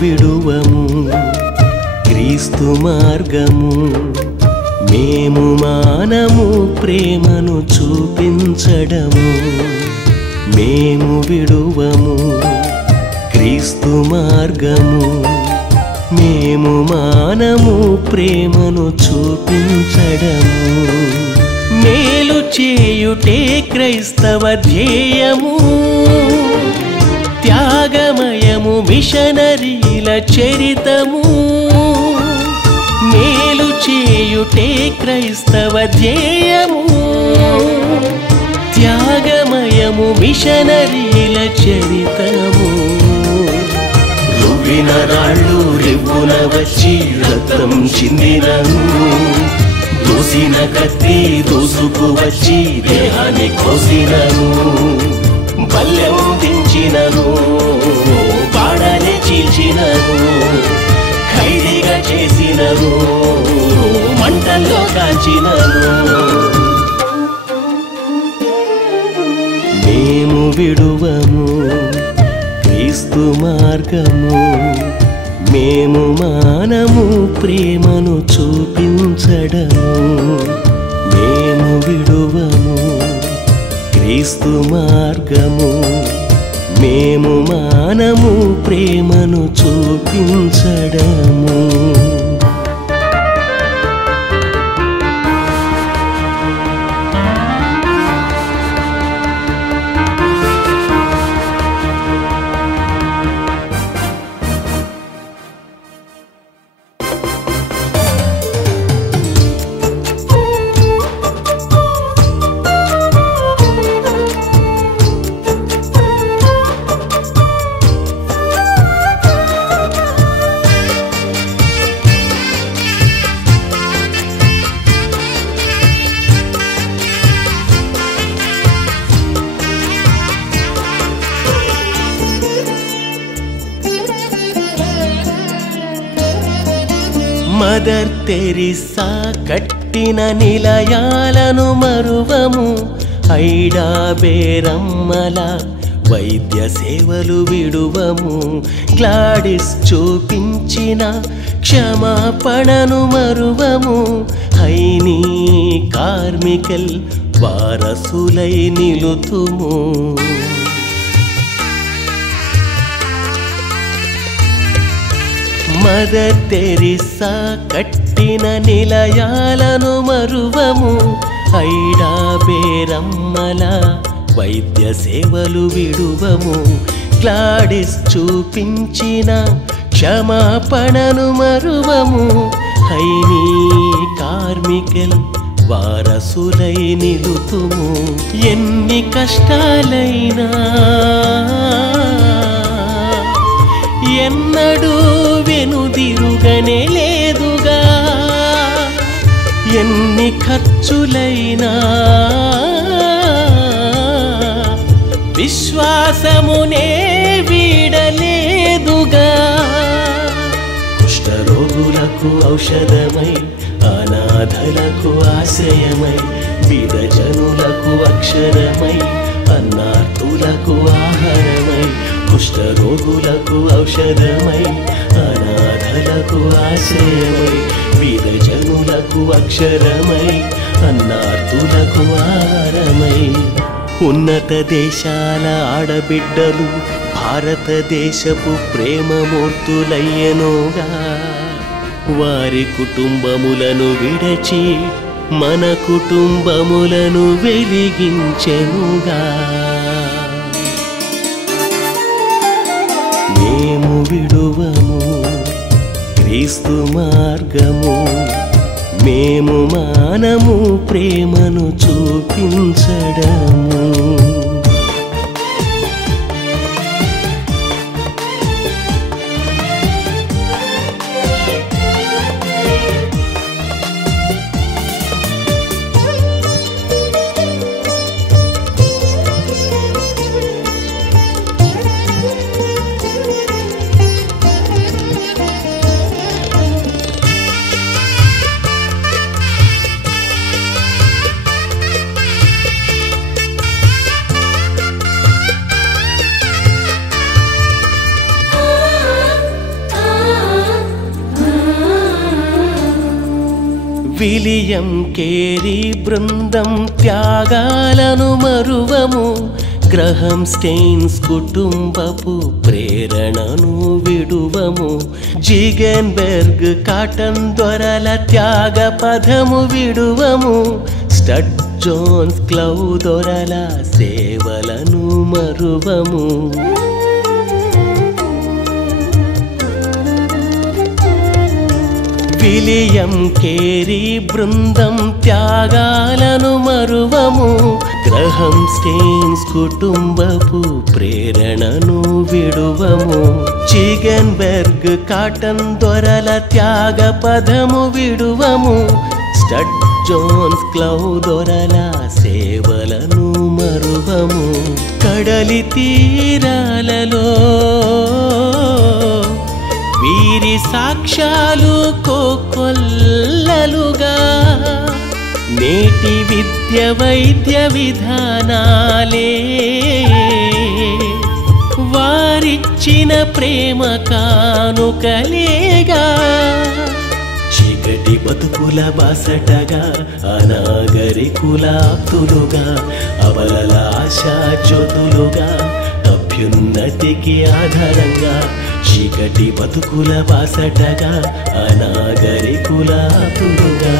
విడువము క్రీస్తు మార్గము మేము మానము ప్రేమను చూపించడము మేము విడువము క్రీస్తు మార్గము మేము మానము ప్రేమను చూపించడము మేలు చేయుటే క్రైస్తవ ధ్యేయము త్యాగమయము మిషనరీల చరితము మేలు చేయుటే క్రైస్తవ ధ్యేయము త్యాగమయము మిషనరీల చరితము రువ్విన రాళ్ళు రివ్వున వచ్చి రక్తం చిందినను దూసిన కత్తి దూసుకు వచ్చి దేహాన్ని కోసినను బల్లెం దించినను పాడని చీల్చినను ఖైదీగా చేసినను మంటల్లో కాల్చినను మేము విడువము క్రీస్తు మార్గము మేము మానము ప్రేమను చూపించడము మేము విడువము క్రీస్తు మార్గము మేము మానము ప్రేమను చూపించడము మదర్ తెరిసా కట్టిన నిలయాలను మరువము ఐడా బేరమ్మల వైద్య సేవలు విడువము గ్లాడిస్ చూపించిన క్షమాపణను మరువము హైనీ కార్మికల్ వారసులై నిలుతుము మదర్ తెరిసా కట్టిన నిలయాలను మరువము ఐడా బేరమ్మల వైద్య సేవలు విడువము గ్లాడిస్ చూపించిన క్షమాపణను మరువము హైనీ కార్మికల్ వారసులై నిలుతుము ఎన్ని కష్టాలైనా ఎన్నడూ వెనుదిరుగనే లేదుగా ఎన్ని ఖర్చులైనా విశ్వాసమునే వీడలేదుగా కుష్ఠరోగులకు ఔషధమై అనాథలకు ఆశ్రయమై బీద జనులకు అక్షరమై అన్నార్తులకు ఆహారమై కుష్ఠరోగులకు ఔషధమై అనాథలకు ఆశ్రయమై బీద జనులకు అక్షరమై అన్నార్తులకు ఆహారమై ఉన్నత దేశాల ఆడబిడ్డలు భారతదేశపు ప్రేమమూర్తులయ్యెనుగా వారి కుటుంబములను విడచి మన కుటుంబములను వెలిగించెనుగా మేము విడువము క్రీస్తు మార్గము, మేము మానము ప్రేమను చూపించడము. విలియం కేరీ బృందం త్యాగాలను మరువము, గ్రహం స్టెయిన్స్ కుటుంబపు ప్రేరణను విడువము, జిగెన్బెర్గ్ కాటన్ దొరల త్యాగ పదము విడువము, స్టడ్ జోన్స్ క్లౌ దొరల సేవలను మరువము. విలియం కేరీ బృందం త్యాగాలను మరువము, గ్రహం స్టెయిన్స్ కుటుంబపు ప్రేరణను విడువము, జిగెన్బెర్గ్ కాటన్ దొరల త్యాగ పదము విడువము, స్టడ్ జోన్స్ క్లౌ దొరల సేవలను మరువము. కడలి తీరాలలో వీరి సాక్ష్యాలు కోకొల్లలుగా, నేటి విద్య వైద్య విధానాలే వారిచ్చిన ప్రేమ కానుకలేగా. చీకటి బతుకుల బాసటగా, అనాగరికుల ఆప్తులుగా, అబలల ఆశా జ్యోతులుగా, అభ్యున్నతికి ఆధారంగా. చీకటి బతుకుల బాసటగా, అనాగరికుల ఆప్తులుగా,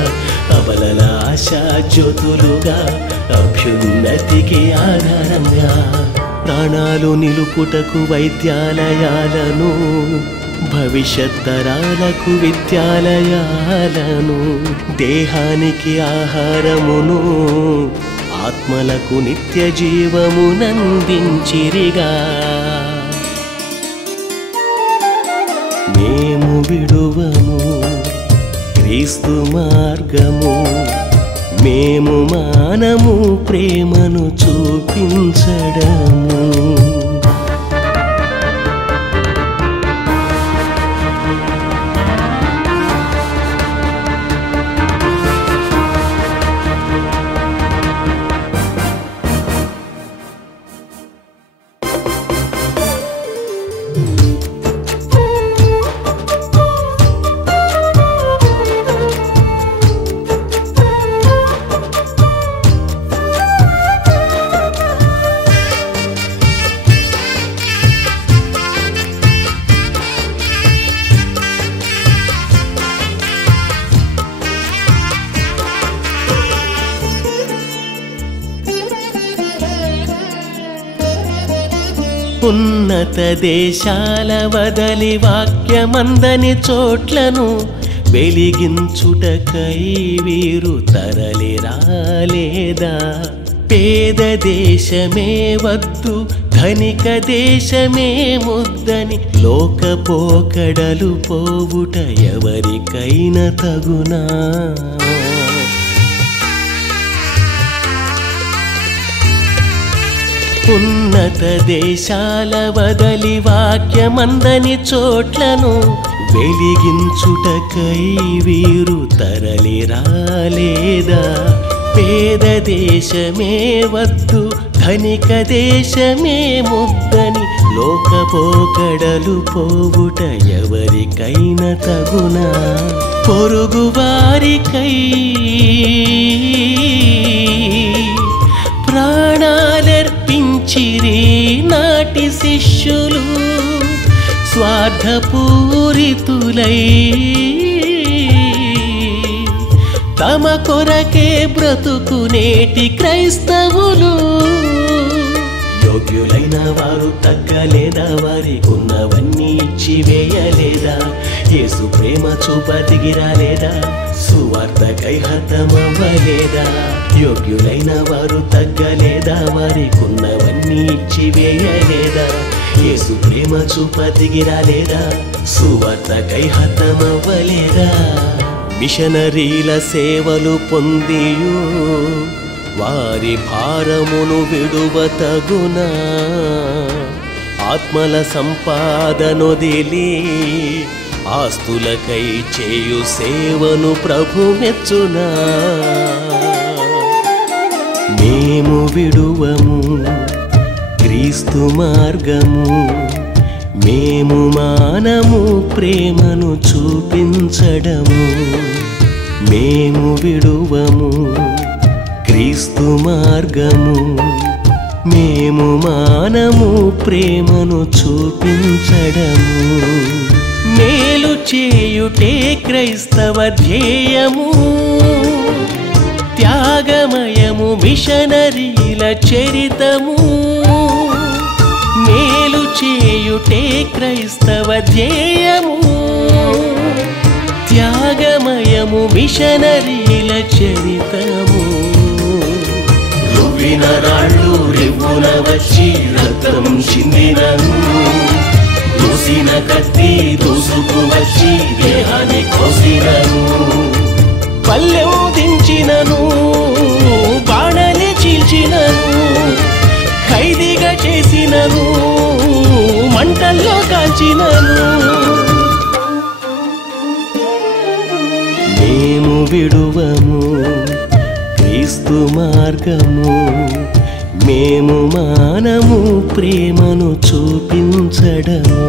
అబలల ఆశా జ్యోతులుగా, అభ్యున్నతికి ఆధారంగా. ప్రాణాలు నిలుపుటకు వైద్యాలయాలను, భవిష్యత్ తరాలకు విద్యాలయాలను, దేహానికి ఆహారమును, ఆత్మలకు నిత్య జీవమునందించిరిగా. మేము విడువము క్రీస్తు మార్గము, మేము మానము ప్రేమను చూపించడము. ఉన్నత దేశాల వదలి వాక్యమందని చోట్లను వెలిగించుటకై వీరు తరలి రాలేదా? పేద దేశమే వద్దు ధనిక దేశమే ముద్దని లోకపోకడలు పోవుట ఎవరికైనా తగునా? ఉన్నత దేశాల వదలి వాక్యమందని చోట్లను వెలిగించుటకై వీరు తరలి రాలేదా? పేద దేశమే వద్దు ధనిక దేశమే ముద్దని లోకపోకడలు పోవుట ఎవరికైనా తగునా? పొరుగువారికై ప్రాణాలర్పించిరి నాటి శిష్యులు స్వార్థపూరితులై తమ కొరకే బ్రతుకునేటి క్రైస్తవులు యోగ్యులైన వారు తగ్గలేదా, వారికున్నవన్నీ ఇచ్చివేయలేదా, యేసు ప్రేమ చూప దిగిరాలేదా, సువార్తకై హతమవ్వలేదా. యోగ్యులైన వారు తగ్గలేదా, వారికున్నవన్నీ ఇచ్చివేయలేదా, యేసు ప్రేమ చూప దిగిరాలేదా, సువార్తకై హతమవ్వలేదా. మిషనరీల సేవలు పొందియు వారి భారమును విడువతగునా, ఆత్మల సంపాదనొదిలి ఆస్తులకై చేయు సేవను ప్రభు మెచ్చునా. మేము విడువము క్రీస్తు మార్గము, మేము మానము ప్రేమను చూపించడము. మేము విడువము క్రీస్తు మార్గము, మేము మానము ప్రేమను చూపించడము. మేలు చేయుటే క్రైస్తవ ధ్యేయము, త్యాగమయము మిషనరీల చరితము. మేలు చేయుటే క్రైస్తవ ధ్యేయము, త్యాగమయము మిషనరీల చరితము. రువ్విన రాళ్ళు రివ్వున వచ్చి రక్తం చిందినను, దూసిన కత్తి దూసుకు వచ్చి దేహాన్ని కోసినను. పల్లెం దించినను, బాణలి చీల్చినను, ఖైదీగా చేసినను, మంటల్లో కాల్చినను. మేము విడువము క్రీస్తు మార్గము, మేము మానము ప్రేమను చూపించడము.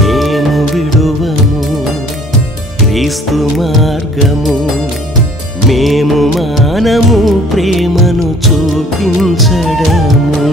మేము విడువము క్రీస్తు మార్గము, మేము మానము ప్రేమను చూపించడము.